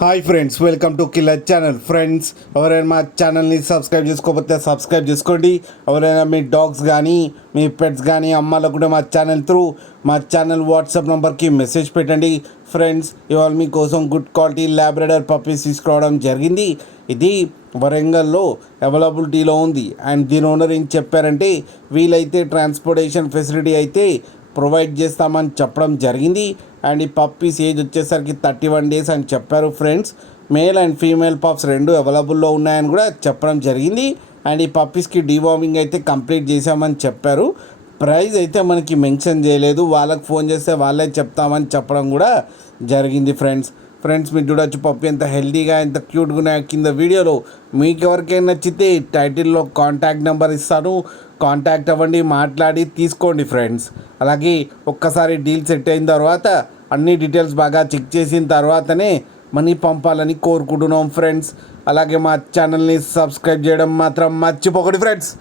Hi friends, welcome to killer channel. Friends, ఎవరైనా మా ఛానల్ని సబ్స్క్రైబ్ చేసుకోకపోతే సబ్స్క్రైబ్ చేసుకోండి. ఎవరైనా మీ డాగ్స్ కానీ మీ పెట్స్ కానీ అమ్మాలకు కూడా మా ఛానల్ వాట్సాప్ నెంబర్కి మెసేజ్ పెట్టండి. ఫ్రెండ్స్, ఇవాళ మీకోసం గుడ్ క్వాలిటీ ల్యాబ్రడర్ పప్పీస్ తీసుకురావడం జరిగింది. ఇది వరంగల్లో అవైలబిలిటీలో ఉంది. అండ్ దీని ఓనర్ ఏం చెప్పారంటే, వీలైతే ట్రాన్స్పోర్టేషన్ ఫెసిలిటీ అయితే ప్రొవైడ్ చేస్తామని చెప్పడం జరిగింది. అండ్ ఈ పప్పీస్ ఏజ్ వచ్చేసరికి 31 days అని చెప్పారు. Friends, male and female pups రెండు అవైలబుల్లో ఉన్నాయని కూడా చెప్పడం జరిగింది. అండ్ ఈ పప్పీస్కి డీవార్మింగ్ అయితే కంప్లీట్ చేసామని చెప్పారు. ప్రైస్ అయితే మనకి మెన్షన్ చేయలేదు. వాళ్ళకి ఫోన్ చేస్తే వాళ్ళే చెప్తామని చెప్పడం కూడా జరిగింది. ఫ్రెండ్స్ మీరు చూడొచ్చు పప్పి ఎంత హెల్తీగా ఎంత క్యూట్గా ఉన్నాయో. కింద వీడియోలో మీకు ఎవరికైనా నచ్చితే టైటిల్లో కాంటాక్ట్ నెంబర్ ఇస్తాను, కాంటాక్ట్ అవ్వండి, మాట్లాడి తీసుకోండి ఫ్రెండ్స్. అలాగే ఒక్కసారి డీల్ సెట్ అయిన తర్వాత అన్ని డీటెయిల్స్ బాగా చెక్ చేసిన తర్వాతనే మనీ పంపాలని కోరుకుంటున్నాం ఫ్రెండ్స్. అలాగే మా ఛానల్ని సబ్స్క్రైబ్ చేయడం మాత్రం మర్చిపోకండి ఫ్రెండ్స్.